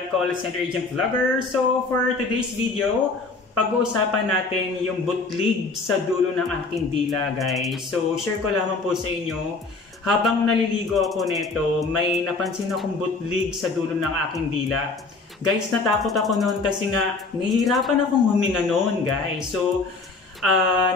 Vlog Call Center Agent Vlogger. So for today's video, pag-uusapan natin yung butlig sa dulo ng aking dila, guys. So share ko lamang po sa inyo, habang naliligo ako nito, may napansin akong butlig sa dulo ng aking dila. Guys, natakot ako noon kasi nga nahihirapan akong huminga noon, guys. So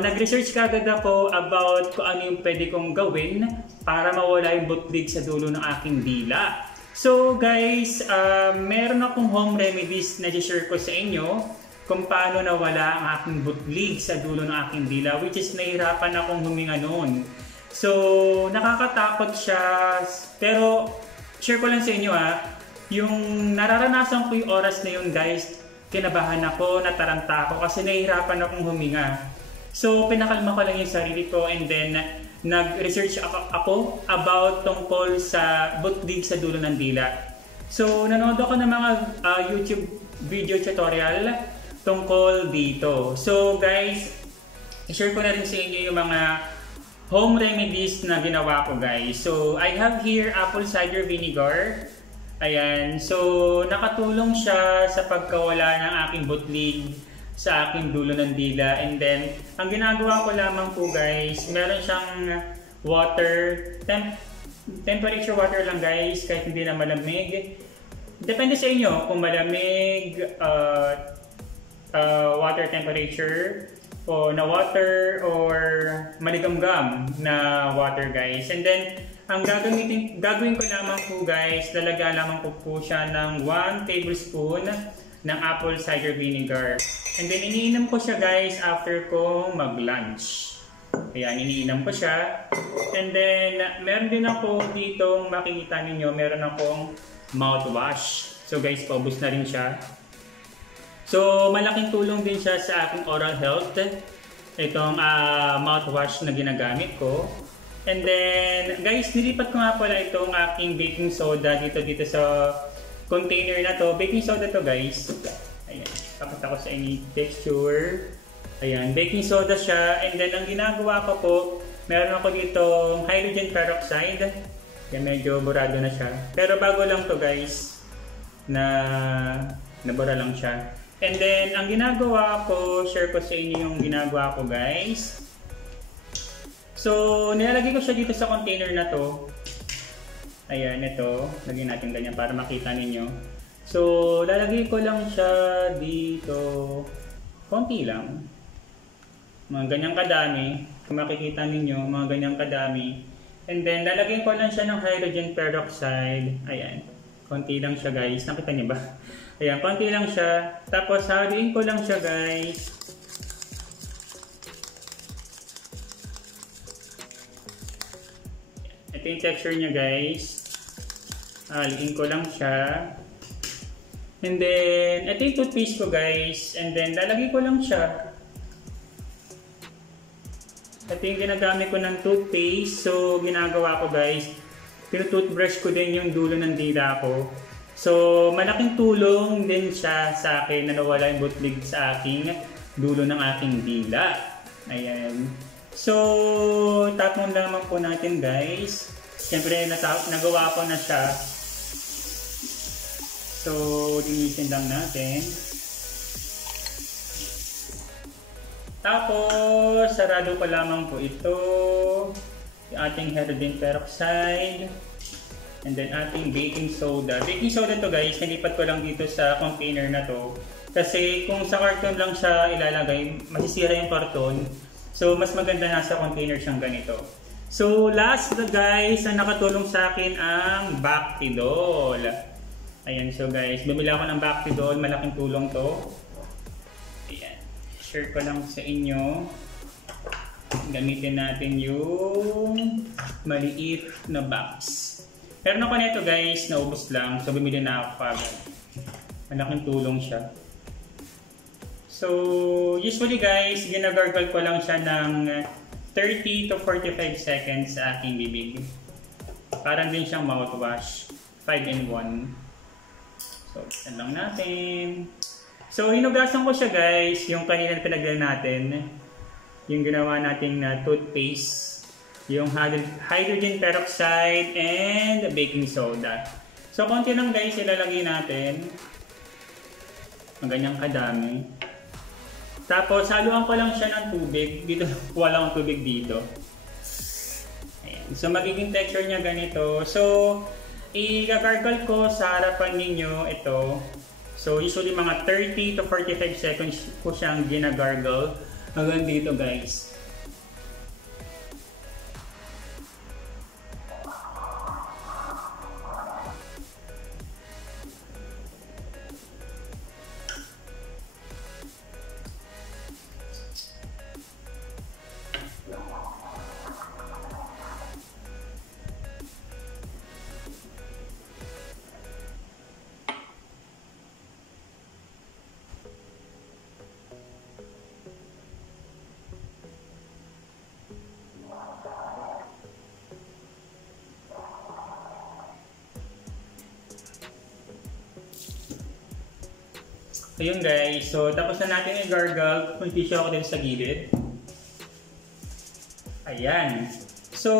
nag-research kagad ako about kung ano yung pwede kong gawin para mawala yung butlig sa dulo ng aking dila. So guys, meron akong home remedies na i-share ko sa inyo kung paano nawala ang aking butlig sa dulo ng aking dila, which is nahirapan akong huminga noon. So nakakatakot siya, pero share ko lang sa inyo yung nararanasan ko yung oras na yun, guys. Kinabahan ako, nataranta ako kasi nahihirapan akong huminga. So pinakalma ko lang yung sarili ko, and then nag-research ako about tungkol sa butlig sa dulo ng dila. So nanood ako ng mga YouTube video tutorial tungkol dito. So guys, i-share ko na rin sa inyo yung mga home remedies na ginawa ko, guys. So I have here apple cider vinegar. Ayan, so nakatulong siya sa pagkawala ng aking butlig sa aking dulo ng dila. And then, ang ginagawa ko lamang po, guys, meron siyang water, temperature water lang, guys, kahit hindi na malamig. Depende sa inyo kung malamig, water temperature, o na water, or maligamgam na water, guys. And then, ang gagawin ko lamang po, guys, lalagyan lamang ko po siya ng 1 tablespoon ng apple cider vinegar. And then iniinom ko siya, guys, after kong mag-lunch. Ayan, iniinom ko siya. And then meron din ako ditong makikita ninyo, meron akong mouthwash. So guys, paubos na rin siya. So malaking tulong din siya sa aking oral health, itong mouthwash na ginagamit ko. And then guys, nilipat ko nga pala itong aking baking soda dito sa container na to. Baking soda to, guys. Ayan, pakita ko sa inyo texture. Ayan, baking soda siya. And then ang ginagawa ko po, meron ako dito hydrogen peroxide. Yan, medyo burado na siya. Pero bago lang to, guys, nabura lang siya. And then ang ginagawa ko, share ko sa inyo yung ginagawa ko, guys. So nilalagay ko siya dito sa container na to. Ayan, ito. Lagyan natin ganyan para makita ninyo. So, lalagay ko lang siya dito. Konti lang. Mga ganyang kadami. Kung makikita ninyo, mga ganyang kadami. And then, lalagyan ko lang siya ng hydrogen peroxide. Ayan. Konti lang siya, guys. Nakita niyo ba? Ayan, konti lang siya. Tapos, haluin ko lang siya, guys. Ito yung texture niya, guys. Haluin ko lang siya. And then, ito yung toothpaste ko, guys. And then, lalagay ko lang siya. Ito yung ginagamit ko ng toothpaste. So, ginagawa ko, guys, tinutoothbrush ko din yung dulo ng dila ko. So, malaking tulong din siya sa akin na nawala yung butlig sa aking dulo ng aking dila. Ayan. So, tapon lamang po natin, guys. Siyempre, nagawa ko na siya. So, linisin lang natin. Tapos, sarado ko lamang po ito. Yung ating hydrogen peroxide. And then, ating baking soda. Baking soda to, guys, nilipat ko lang dito sa container na to. Kasi kung sa karton lang siya ilalagay, masisira yung karton. So, mas maganda nasa container siyang ganito. So, last, guys, ang nakatulong sa akin ang Bactidol. Ayan, so guys, bumili ako ng Bactidol. Malaking tulong to. Ayan. Share ko lang sa inyo. Gamitin natin yung maliit na box. Meron ako nito, guys, naubos lang. So, bumili na ako agad. Malaking tulong siya. So, usually, guys, ginagargle ko lang siya ng 30 to 45 seconds sa aking bibig. Parang din siyang mouthwash. 5-in-1. So, yan lang natin. So, hinugasan ko siya, guys. Yung kanina pinagdala natin. Yung ginawa nating toothpaste. Yung hydrogen peroxide and baking soda. So, konti lang, guys, ilalagay natin. Ang ganyang kadami. Tapos, haluan ko lang siya ng tubig. Dito, kuha lang ang tubig dito. Ayan. So, magiging texture niya ganito. So, i-gargle ko sa harapan ninyo ito. So, usually mga 30 to 45 seconds ko siyang ginagargle. Hanggang dito, guys. Ayun guys, so tapos na natin i-gargle. Kung tissue ako din sa gilid. Ayan. So,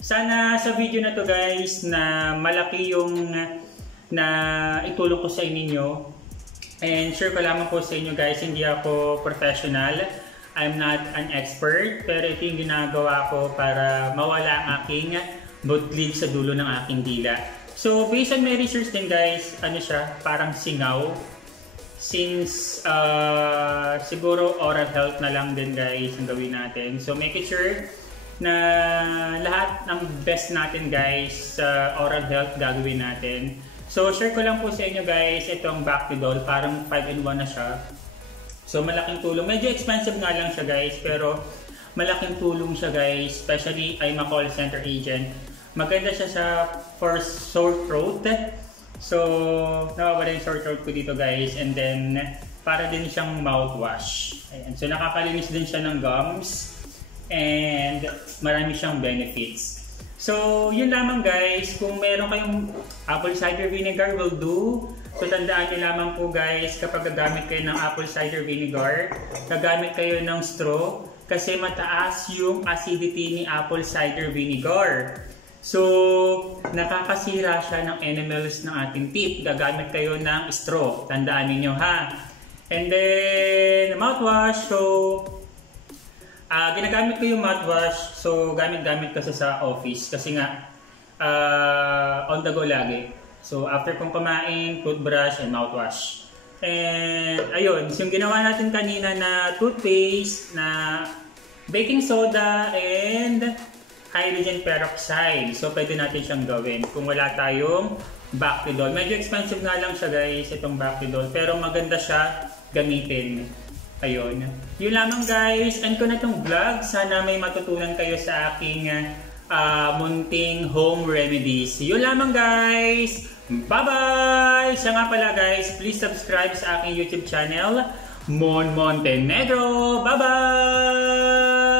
sana sa video na to guys na malaki yung na itulong ko sa inyo. And share ko lamang po sa inyo guys, hindi ako professional. I'm not an expert, pero ito yung ginagawa ko para mawala ang aking bootleg sa dulo ng aking dila. So, based on my research din guys, ano siya, parang singaw. Since siguro oral health na lang din guys ang gawin natin. So, make it sure na lahat ng best natin guys sa oral health gagawin natin. So, share ko lang po sa inyo guys, itong Bactidol, parang 5-in-1 na siya. So, malaking tulong. Medyo expensive nga lang siya guys, pero malaking tulong siya guys, especially I'm a call center agent. Maganda siya for sore throat. So, nawawala yung sore throat ko dito guys. And then, para din siyang mouthwash. Ayan. So, nakakalinis din siya ng gums. And, marami siyang benefits. So, yun lamang guys. Kung meron kayong apple cider vinegar will do. So, tandaan nyo lamang po guys, kapag gagamit kayo ng apple cider vinegar, gagamit kayo ng straw. Kasi mataas yung acidity ni apple cider vinegar. So, nakakasira siya ng enamels ng ating teeth. Gagamit kayo ng straw. Tandaan niyo ha. And then, mouthwash. So, ginagamit ko yung mouthwash. So, gamit-gamit kasi sa office. Kasi nga, on the go lagi. So, after kong kumain, toothbrush and mouthwash. And, ayun. So, yung ginawa natin kanina na toothpaste, na baking soda, and hydrogen peroxide. So, pwede natin siyang gawin kung wala tayong Bactidol. Medyo expensive nga lang siya guys, itong Bactidol. Pero maganda siya gamitin. Ayun. Yun lamang guys. End ko na itong vlog. Sana may matutunan kayo sa aking munting home remedies. Yun lamang guys. Bye-bye! Siya nga pala guys, please subscribe sa aking YouTube channel, Mon Montenegro. Bye-bye!